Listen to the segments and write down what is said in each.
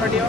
बढ़िया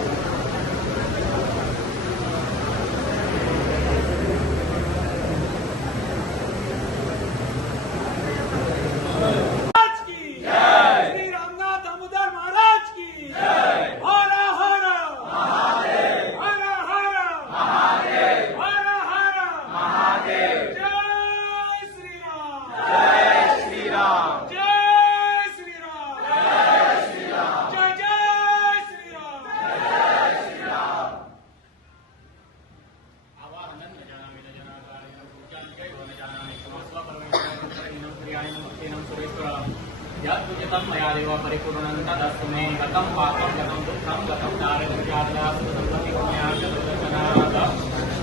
यत्पूजितं मया देव परिपूर्णं तदस्मै गतं पापं गतं दुःखं गतं दारिद्र्यादनासुतसंपत्तिपुण्यार्जनदर्शनात्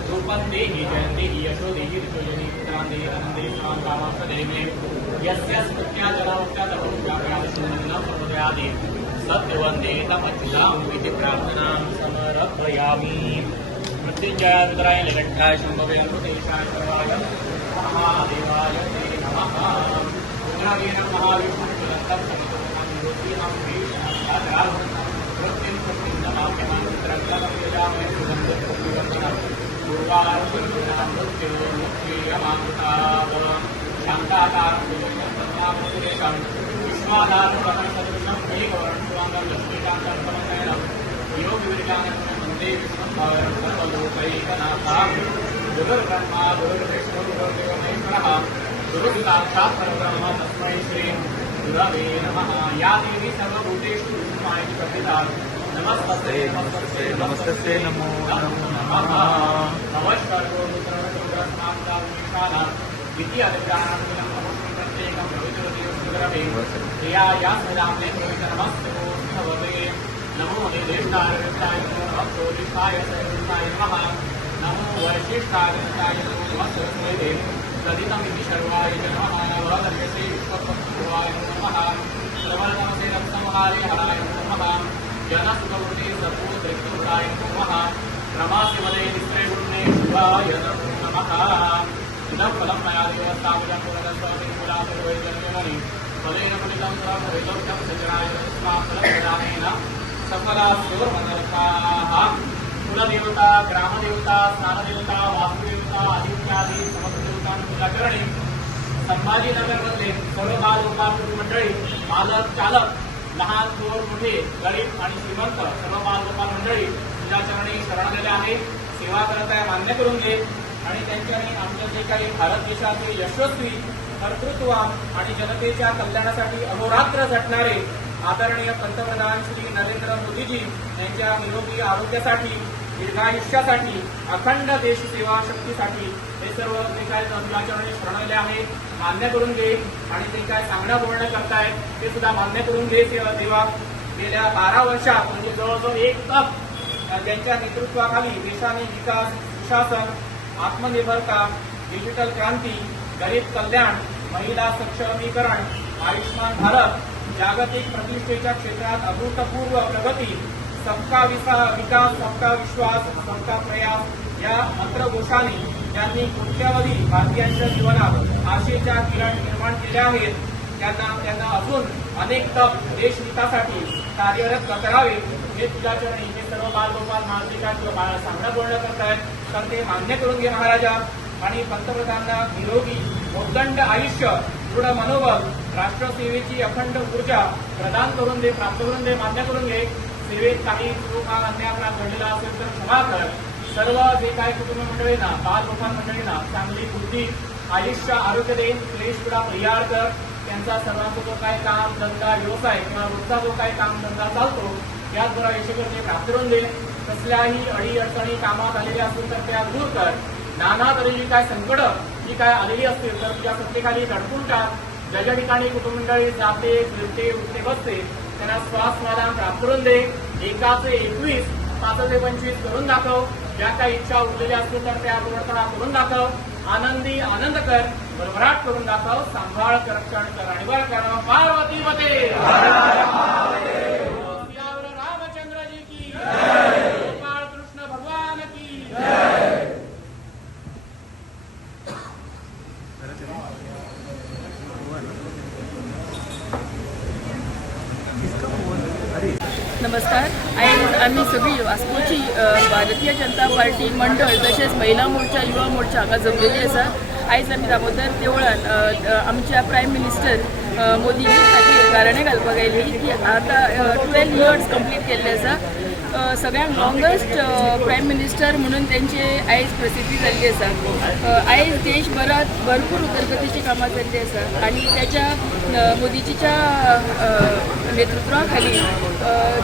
रूपं देहि जयं देहि यशो देहि ऋतुजनि पुत्रान् देहि अनन्दे स्वां कामांश्च देहि यस्य स्मृत्या जलावृत्यादभूत्याप्रयादिशून्नं प्रमुदयादि सत्यवन्दे तमच्युताम् इति प्रार्थनां समर्पयामि। मृत्युञ्जयाय रुद्राय नीलकण्ठाय शम्भवे अमृतेशाय सर्वाय महादेवाय ते नमः। उग्रवीर महाविष्णु तस्मै श्री गुरवे नमः। या देवी सर्वभूतेषु विष्णुमायि प्रथिता नमस्ते नमस्ते नमस्ते नमो नमः। नमस्कारो रुद्रनामदाविशाला इति अधिकारानुगुणं प्रत्येकं पवित्रदेवसुगरवे प्रिया या सदाम्ने नमस्ते भवते। नमो निदेष्टाय रुद्राय नमः ज्योतिषाय सर्वज्ञाय नमः। नमो वशिष्ठाय नमः सरस्वते सदितमिति सर्वाय नमः। वदर्यसे विश्वपत्रुवाय नमः। सर्वनमसे रक्तमहारे हराय नमः। जनसुखवृते सपूत्रकृताय नमः। रमासि वदे निश्चयगुणे शिवाय नमः। इदं फलं मया देवस्तावजं पुरदस्वामी पुरातनवैजन्यमणि फलेन फलितं सर्ववेदोक्तं सजनाय तस्मात्फलप्रदानेन सफलास्योर्मनरकाः। कुलदेवता ग्रामदेवता स्नानदेवता वास्तुदेवता आदित्यादी समस्तदेवतांची संभाजीनगरमधले सर्व बालगोपाल मंडळी मालक चालक लहान थोर मोठे गरीब आणि श्रीमंत सर्व बालगोपाल मंडळी तुझ्या चरणी शरण गेले आहे, सेवा करत आहे, मान्य करून घे आणि त्यांच्यानी आमच्या जे काही भारत देशाचे यशस्वी कर्तृत्व आणि जनतेच्या कल्याणासाठी अहोरात्र झटणारे आदरणीय पंतप्रधान श्री नरेंद्र मोदीजी यांच्या निरोगी आरोग्यासाठी दीर्घायुष्यासाठी अखंड देश सेवा शक्तीसाठी हे सर्व जे काय तुझ्या चरणी शरण गेले आहे मान्य करून घे आणि ते काय सांगणं बोलणं करतायत ते सुद्धा मान्य करून घे देवा। गेल्या 12 वर्षात म्हणजे जवळजवळ एक तप ज्यांच्या नेतृत्वाखाली देशाने विकास सुशासन आत्मनिर्भरता डिजिटल क्रांती गरीब कल्याण महिला सक्षमीकरण आयुष्मान भारत जागतिक प्रतिष्ठेच्या क्षेत्रात अभूतपूर्व प्रगती सबका विकास सबका विश्वास सबका प्रयास या मंत्रघोषाने ज्यांनी कोट्यावधी भारतीयांच्या जीवनात आशेच्या किरण निर्माण केल्या आहेत त्यांना अजून अनेक तप देशहितासाठी कार्यरत करावे हे तुझ्या चरणी हे सर्व बालगोपाल महाराजांच्या सांगणं बोलणं करतायत तर ते मान्य करून घे महाराजा। आणि पंतप्रधानांना निरोगी उद्दंड आयुष्य दृढ मनोबल राष्ट्रसेवेची अखंड ऊर्जा प्रदान करून दे प्राप्त करून दे मान्य करून घे। सेवेत काही चूक हा अन्याय आपला घडलेला असेल तर क्षमा कर। सर्व जे काही कुटुंब मंडळींना बालगोपाल मंडळींना चांगली बुद्धी आयुष्य आरोग्य दे क्लेश पीडा परिहार कर। त्यांचा सर्वांचा जो काही काम धंदा व्यवसाय किंवा रोजचा जो काही काम धंदा चालतो त्याचबरोबर यशस्वी प्राप्त करून दे। कसल्याही अडी अडचणी कामात आलेल्या असतील तर त्या दूर कर। नाना तऱ्हेची काय संकट जी काय आलेली असतील तर तुझ्या सत्तेखाली दडपून टाक। ज्या ठिकाणी कुटुंब मंडळी जाते फिरते उठते बसते त्यांना श्वास समाधान प्राप्त करून दे। 1चे 21 5चे 25 करून दाखव। ज्या काही इच्छा उरलेल्या असतील तर त्या पूर्णतः करून दाखव। आनंदी आनंद कर भरभराट करून दाखव। सांभाळ कर रक्षण कर आणि बळ कर। पार्वती वते रामचंद्रजी नमस्कार. आयज आमी सगळी वास्कोची भारतीय जनता पार्टी मंडळ तशेंच महिला मोर्चा युवा मोर्चा हांगा जमलेली आसा. आयज आमी दामोदर देवळान आमच्या प्रायम मिनिस्टर मोदीजी खातीर गाराणें घालपाक आयली की आतां 12 इयर्स कंप्लीट केल्ले आसा. सगळ्यांत लॉंगस्ट प्रायम मिनिस्टर म्हणून त्यांची आयज प्रसिद्धी जाल्ली आसा. आयज देशभरात भरपूर उदरगतीची कामां जाल्ली आसा आणि त्याच्या मोदीजीच्या नेतृत्वा खाली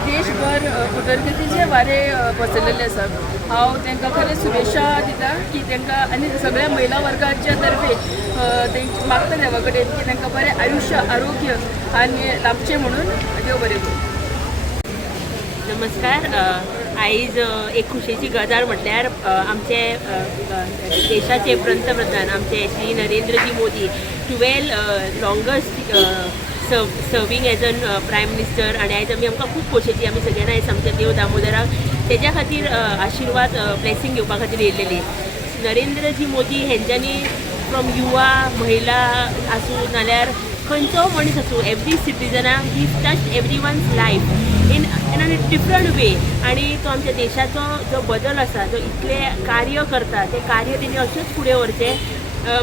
देशभर उदरगतीचे वारे पसरलेले आसा. हांव तांकां खरेंच शुभेच्छा दिता की तांकां आनी सगळ्या महिला वर्गाच्या तर्फे मागता देवा कडेन की तांकां बरें आयुष्य आरोग्य आनी लाभचें म्हणून देव बरें करूं. नमस्कार. आयज एक खुशेची गजाल म्हटल्यार आमचे देशाचे पंतप्रधान आमचे Shri Narendraji Modi 12 लॉंगस्ट serving as an prime minister आनी आयज आमकां खूब खोशेची आमी सगळ्यांना आयज आमच्या देव दामोदराक तेज्या खातीर आशिर्वाद ब्लेसिंग घेवपा खातीर येयलेली. नरेंद्रजी मोदी हेंच्यांनी फ्रॉम युवा महिला आसूं नाल्यार खंयचो मनीस आसूं एवरी सिटीजनाक ही touch every one's life in a different way. आणि तो आमच्या देशाचो जो बदल आसा जो इतले कार्य करता ते कार्य तेणी अशेंच फुडें व्हरचें.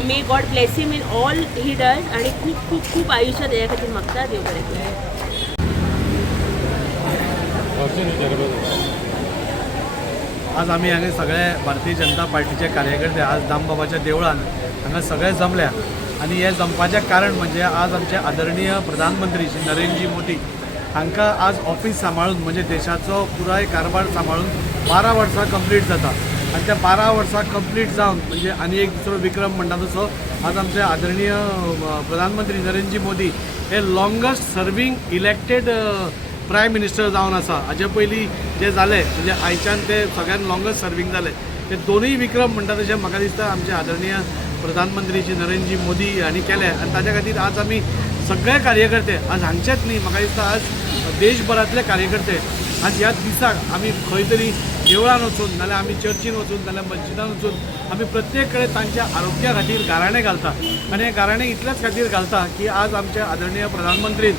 May God bless him in all he does आणि खूब खूब खूब आयुश्य तेज्या खातीर मागता. देव बरें करूं. आज आमी हांगा सगळे भारतीय जनता पार्टीचे कार्यकर्ते आज दामबाबाच्या देवळान हांगा सगळे जमल्या आणि हे जमपाचें कारण म्हणजे आज आमचे आदरणीय प्रधानमंत्री श्री नरेंद्रजी मोदी हांकां आज ऑफिस सांबाळून म्हणजे देशाचो पुराय कारभार सांबाळून 12 वर्सां कंप्लीट जाता आणि त्या 12 वर्सां कंप्लीट जावन म्हणजे आनी एक दुसरो विक्रम म्हणटा तसो आज आमचे आदरणीय प्रधानमंत्री नरेंद्रजी मोदी हे लॉंगस्ट सर्वींग इलेक्टेड प्रायम मिनिस्टर जावन आसा. हाजे पयलीं जे जाले म्हणजे आयच्यान ते सगळ्यात लॉंगस्ट सर्वींग जाले ते दोनूय विक्रम म्हणटा तशें म्हाका दिसता आमचे आदरणीय प्रधानमंत्री श्री नरेंद्रजी मोदी हांणी केले आणि ताच्या खातीर आज आमी सगळे कार्यकर्ते आज हांगचेच न्ही म्हाका दिसता आज देशभरातले कार्यकर्ते आज ह्या दिसाक आमी खंय तरी देवळान वचून नाल्यार आमी चर्चीन वचून नाल्यार मस्जिदान वचून आमी प्रत्येक कडेन तांच्या आरोग्या खातीर गाराणें घालता आनी हें गाराणें इतलेच खातीर घालता की आज आमचे आदरणीय प्रधानमंत्रीन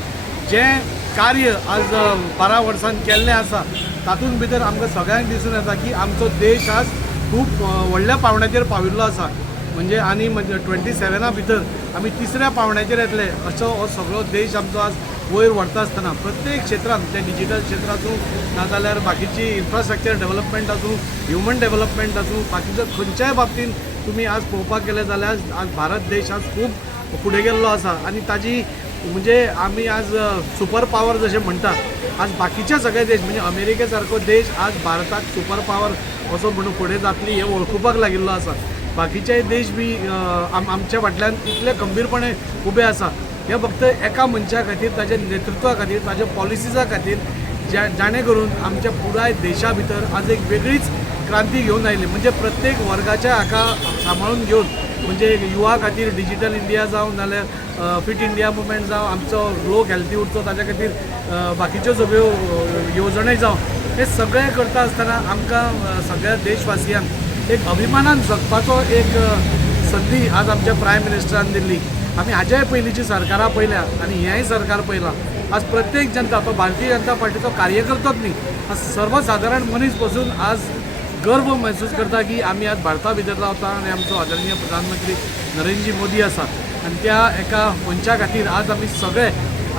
जें कार्य आज 12 वर्सांन केल्लें आसा तातूंत भितर आमकां सगळ्यांक दिसून येता की आमचो देश आज खूब व्हडल्या पावंड्याचेर पाविल्लो आसा. म्हणजे आनी 27 भितर आमी तिसऱ्या पावंड्याचेर येतले असो हो सगळो देश आमचो आज वयर व्हरता आसतना प्रत्येक क्षेत्रांत ते डिजिटल क्षेत्र आसूं नाजाल्यार बाकीची इन्फ्रास्ट्रक्चर डेव्हलपमेंट आसूं ह्युमन डेव्हलपमेंट आसूं बाकीच्या खंयच्याय बाबतींत तुमी आज पळोवपाक गेले जाल्यार आज भारत देश आज खूब फुडें गेल्लो आसा आणि ताजी म्हणजे आमी आज सुपर पावर जशें म्हणटात आज बाकीचे सगळे देश म्हणजे अमेरिके सारको देश आज भारताक सुपर पावर असो म्हणून फुडें जातली हे वळखुपाक लागिल्लो आसा. बाकीचे देश बी आमच्या फाटल्यान इतले खंबीरपणे उबे आसा. हे फक्त एका मनशा खातीर ताच्या नेतृत्वा खातीर ताच्या पॉलिसीजा खातीर जाणे करून आमच्या पुराय देशा भितर आज एक वेगळीच क्रांती घेवन आयली. म्हणजे प्रत्येक वर्गाच्या हाका सांबाळून घेवन म्हणजे युवा खातीर डिजिटल इंडिया जावं नाल्यार फिट इंडिया मुवमेंट जावं आमचो लोक हेल्थी उरचो ताच्या खातीर बाकीच्यो सगळ्यो येवजण्यो जावं हे सगळें करता आसतना आमकां सगळ्या देशवासियांक एक अभिमानान जगपाचो एक संदी आज आमच्या प्रायम मिनिस्टरान दिल्ली. आमी हाज्याय पयलींची सरकारां पळयल्या आनी हेंय सरकार पळयलां. आज प्रत्येक जनता तो भारतीय जनता पार्टीचो कार्यकर्तोच न्ही आज सर्वसाधारण मनीस पासून आज गर्व महसूस करता की आमी आज भारता भितर रावता आनी आमचो आदरणीय प्रधानमंत्री नरेंद्रजी मोदी आसा आनी त्या एका मनशा खातीर आज आमी सगळे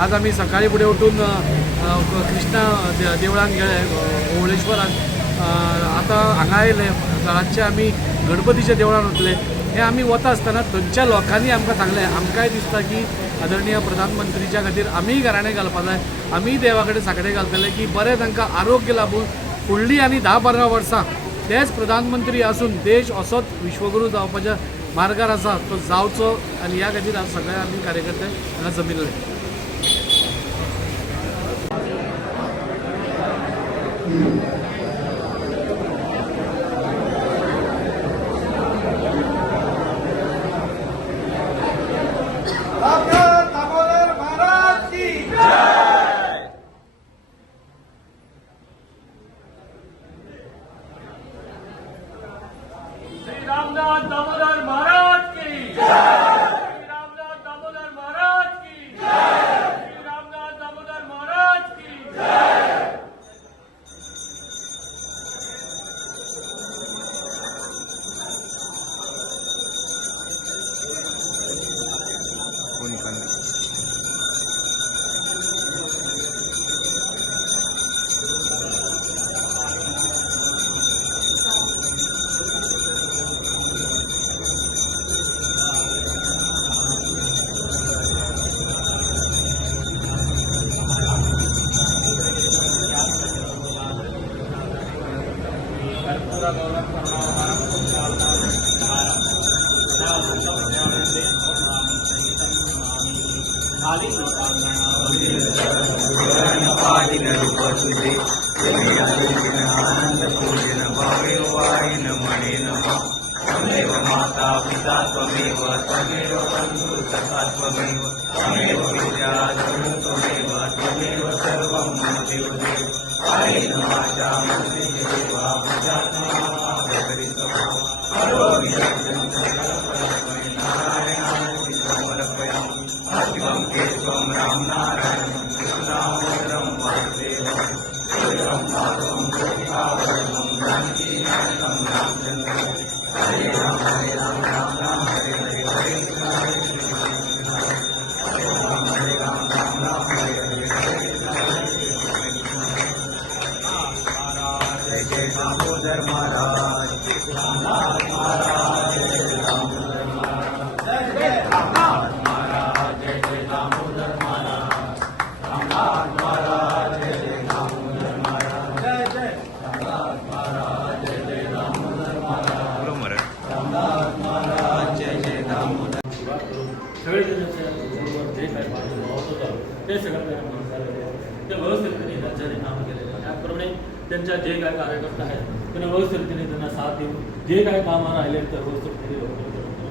आज आमी सकाळी फुडें उठून कृष्णा देवळान गेले ओवळेश्वरान आतां हांगा आयले रातचे आमी गणपतीच्या देवळान वतले. हे आमी वता आसतना थंयच्या लोकांनी आमकां सांगलें आमकांय दिसता की आदरणीय प्रधानमंत्रीच्या खातीर आमीय गाराणें घालपा जाय आमीय देवा कडेन साकडे घालतले की बरें तांकां आरोग्य लाभून फुडलीं आनी 10-15 वर्सां तेच प्रधानमंत्री आसून देश असोच विश्वगुरू जावपाच्या मार्गार आसा तो जावचो आनी ह्या खातीर आज सगळे आमी कार्यकर्ते हांगा जमिल्ले. रामनाथ दामोदर महाराज की जय. रामनाथ दामोदर महाराज की जय. रूप तुझे आनंद पूजन भावे वाईन म्हणे नमा त्वमेव माता पिता त्वमेव त्वमेव बंधु सखा त्वमेव त्वमेव विद्या गुरु त्वमेव त्वमेव सर्वं मम देव देव आयेन वाचा मनसेन देवा बुद्ध्यात्मा करोमि यज्ञं सकलफलमय नारायणाय समर्पयामि शिवं केशवं रामनारायणं कृष्णावतारं वासुदेवं श्रीरं माधवं ज्योतिकावरणं जानकीनाथं रामचन्द्रं हरे राम राम राम हरे हरे हरे कृष्ण हरे कृष्ण हरे राम राम राम हरे हरे हरे कृष्ण हरे कृष्ण जय जय दामोदर महाराज रामनाथ महाराज जय दामोदर महाराज जय रामनाथ महाराज जय दामोदर महाराज रामनाथ महाराज जय दामोदर महाराज जय जय रामनाथ महाराज जय दामोदर महाराज रामनाथ महाराज जय दामोदर सगळे त्यांच्याबरोबर जे काही माझं महत्व होतं ते सगळं त्यांना झालेलं आहे. ते व्यवस्थितपणे राज्याने कामं केलेलं आहे. त्याचप्रमाणे त्यांच्या जे काही कार्यकर्ते आहेत त्यांना व्यवस्थितपणे त्यांना साथ देऊन जे काही कामं राहिले तर व्यवस्थितपणे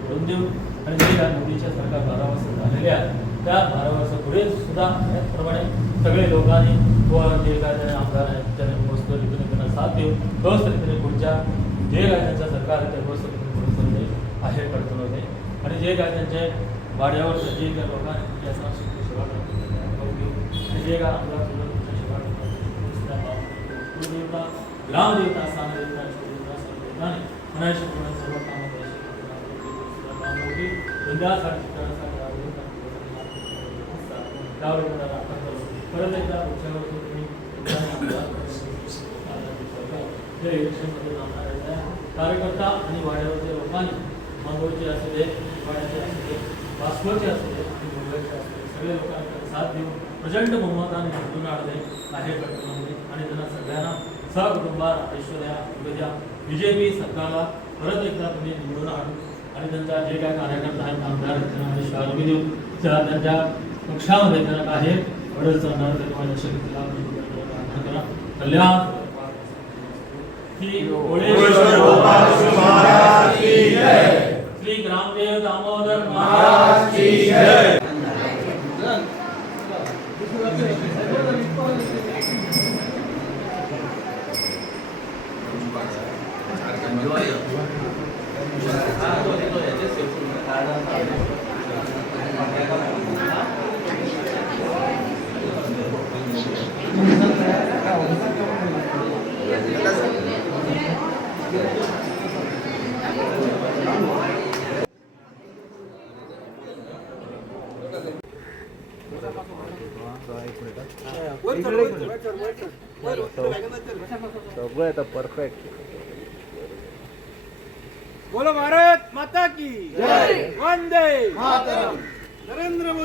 करून देऊन आणि जे काही मोदीच्या सरकार 12 वर्ष झालेले आहेत त्या 12 वर्ष पुढे सुद्धा त्याचप्रमाणे सगळे लोकांनी व जे काय त्यांना आमदार आहेत त्यांनी व्यवस्थित रीतीने त्यांना साथ देऊन व्यवस्थितपणे पुढच्या जे काय त्यांचं सरकार आहे ते व्यवस्थितपणे आहे करतो होते आणि जे काय त्यांचे वाड्यावर जे काय लोकांनी या संस्कृती सेवा करतात आणि जे काय आमदार सुद्धा तुमच्या सेवा करतात कुलदेवता ग्रामदेवता स्थानदेवता देवता सर्वदेवताने मनाशीपूर्ण सर्व कामं वृंदासाठी त्यावेळी मला आपण परत एकदा पुढच्या वर्षी तुम्ही हे इलेक्शनमध्ये नामणार कार्यकर्ता आणि वाड्यावरच्या लोकांनी मांगोळचे असू दे वाड्याचे असू दे वासवरचे असू दे आणि मुंबईचे असू दे सगळे लोकांना साथ देऊन प्रचंड बहुमताने निवडून आणले आहे कर्तव्यामध्ये आणि त्यांना सगळ्यांना सहकुटुंबात ऐश्वर्या उद्या BJP सरकारला परत एकदा तुम्ही निवडून आणून आणि त्यांचा जे काय कार्यकर्ते आहेत आमदार आहेत त्यांना आशीर्वाद देऊन त्यांच्या पक्षामध्ये त्यांना काही वडील चालणार त्यांच्या शक्तीला प्रार्थना करा. कल्याण श्री ग्रामदेव दामोदर महाराज की जय. सगळं आता परफेक्ट. बोलो भारत माता की जय. वंदे मातरम. नरेंद्र मोदी.